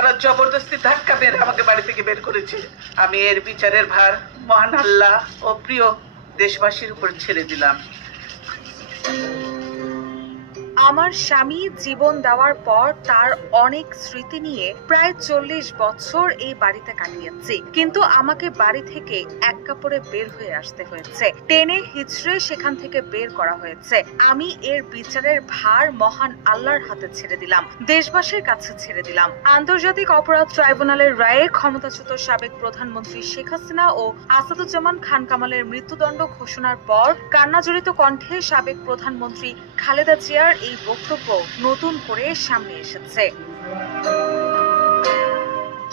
তারা জবরদস্তি ধাক্কা মেরে আমাকে বাড়ি থেকে বের করেছে। আমি এর বিচারের ভার মহান আল্লাহ ও প্রিয় দেশবাসীর উপর ছেড়ে দিলাম। আমার স্বামী জীবন দেওয়ার পর তার অনেক স্মৃতি নিয়ে প্রায় 40 বছর এই বাড়িতে কাটিয়েছি, কিন্তু আমাকে বাড়ি থেকে এক কাপড়ে বের হয়ে আসতে হয়েছে। টেনে হিচড়ে সেখান থেকে বের করা হয়েছে। আমি এর বিচারের ভার মহান আল্লাহর হাতে ছেড়ে দিলাম, দেশবাসীর কাছে ছেড়ে দিলাম। আন্তর্জাতিক অপরাধ ট্রাইব্যুনালের রায়ে ক্ষমতাচ্যুত সাবেক প্রধানমন্ত্রী শেখ হাসিনা ও আসাদুজ্জামান খান কামালের মৃত্যুদণ্ড ঘোষণার পর কান্নাজড়িত কণ্ঠে সাবেক প্রধানমন্ত্রী খালেদা জিয়ার এই বক্তব্য নতুন করে সামনে এসেছে।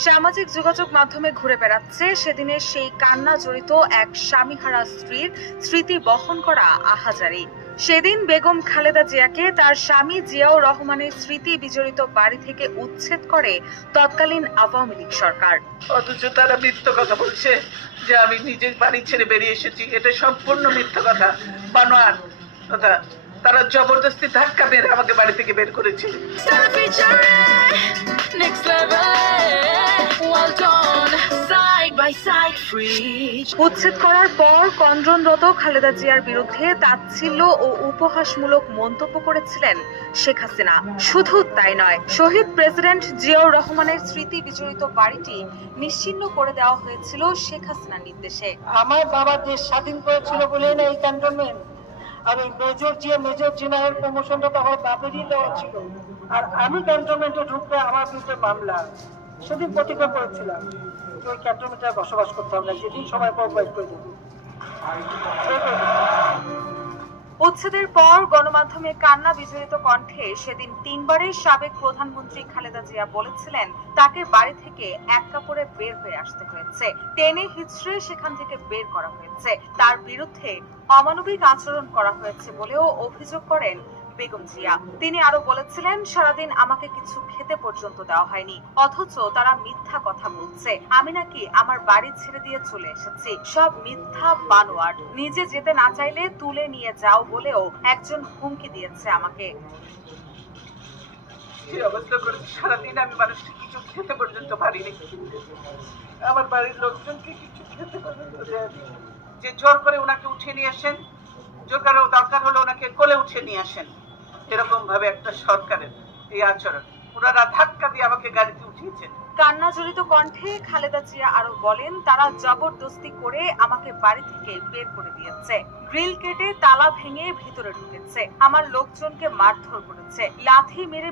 সামাজিক যোগাযোগ মাধ্যমে ঘুরে বেড়াচ্ছে সেদিনের সেই কান্না জড়িত এক স্বামীহারা স্ত্রীর স্মৃতি বহন করা আহাজারি। সেদিন বেগম খালেদা জিয়াকে তার স্বামী জিয়াউর রহমানের স্মৃতি বিজড়িত বাড়ি থেকে উচ্ছেদ করে তৎকালীন আওয়ামী লীগ সরকার। অথচ তারা মিথ্যা কথা বলছে যে আমি নিজের বাড়ি ছেড়ে বেরিয়ে এসেছি। এটা সম্পূর্ণ মিথ্যা কথা, বানোয়াট কথা। তারা জবরদস্তি ধাক্কা মেরে আমাকে বাড়ি থেকে বের করেছে। উচ্ছেদ করার পর কন্ডনরত খালেদা জিয়ার বিরুদ্ধে তাচ্ছিল্য ও উপহাসমূলক মন্তব্য করেছিলেন শেখ হাসিনা। শুধু তাই নয়, শহীদ প্রেসিডেন্ট জিয়াউর রহমানের স্মৃতি বিজড়িত বাড়িটি নিশ্চিহ্ন করে দেওয়া হয়েছিল শেখ হাসিনার নির্দেশে। আমার বাবা দেশ স্বাধীন করেছিল বলেই না এই ক্যান্টনমেন্ট। আর ওই মেজর জেনারেল প্রমোশনটা তো আমার বাপেরই দেওয়া ছিল। আর আমি ক্যান্টনমেন্টে ঢুকতে আমার বিরুদ্ধে মামলা, সেদিন প্রতিজ্ঞা করেছিলাম ওই ক্যান্টনমেন্টে বসবাস করতে হবে না, যেদিন সময় পাবো বাইর করে দেবো। উচ্ছেদের পর গণমাধ্যমে কান্না বিজড়িত কণ্ঠে সেদিন 3 বারের সাবেক প্রধানমন্ত্রী খালেদা জিয়া বলেছিলেন তাকে বাড়ি থেকে এক কাপড়ে বের হয়ে আসতে হয়েছে, টেনে হিচড়ে সেখান থেকে বের করা হয়েছে, তার বিরুদ্ধে অমানবিক আচরণ করা হয়েছে বলেও অভিযোগ করেন বেগম জিয়া। তিনি আরো বলেছিলেন সারাদিন আমাকে কিছু খেতে পর্যন্ত দেওয়া হয়নি, অথচ তারা মিথ্যা কথা বলছে আমি নাকি আমার বাড়ি ছেড়ে দিয়ে চলে এসেছি। সব মিথ্যা, বানোয়াট। নিজে যেতে না চাইলে তুলে নিয়ে যাও বলেও একজন হুমকি দিয়েছে আমাকে। যে অবস্থা করেছে, সারাদিন আমি মানুষকে কিছু খেতে পর্যন্ত পারিনি। আমার বাড়ির লোকজনকে কিছু খেতে পর্যন্ত দেয়নি। যে জোর করে ওনাকে উঠিয়ে নিয়ে আসেন, জোর করে দরকার হলে ওনাকে কোলে উঠিয়ে নিয়ে আসেন। এরকম ভাবে একটা সরকারের এই আচরণ, ওনারা ধাক্কা দিয়ে আমাকে গাড়িতে উঠিয়েছেন। কান্না জড়িত কণ্ঠে খালেদা জিয়া আরো বলেন তারা জবরদস্তি করে আমাকে বাড়ি থেকে বের করে দিয়েছে, গ্রিল কেটে তালা ভেঙে ভিতরে ঢুকেছে, আমার লোকজনকে মারধর করেছে, লাথি মেরে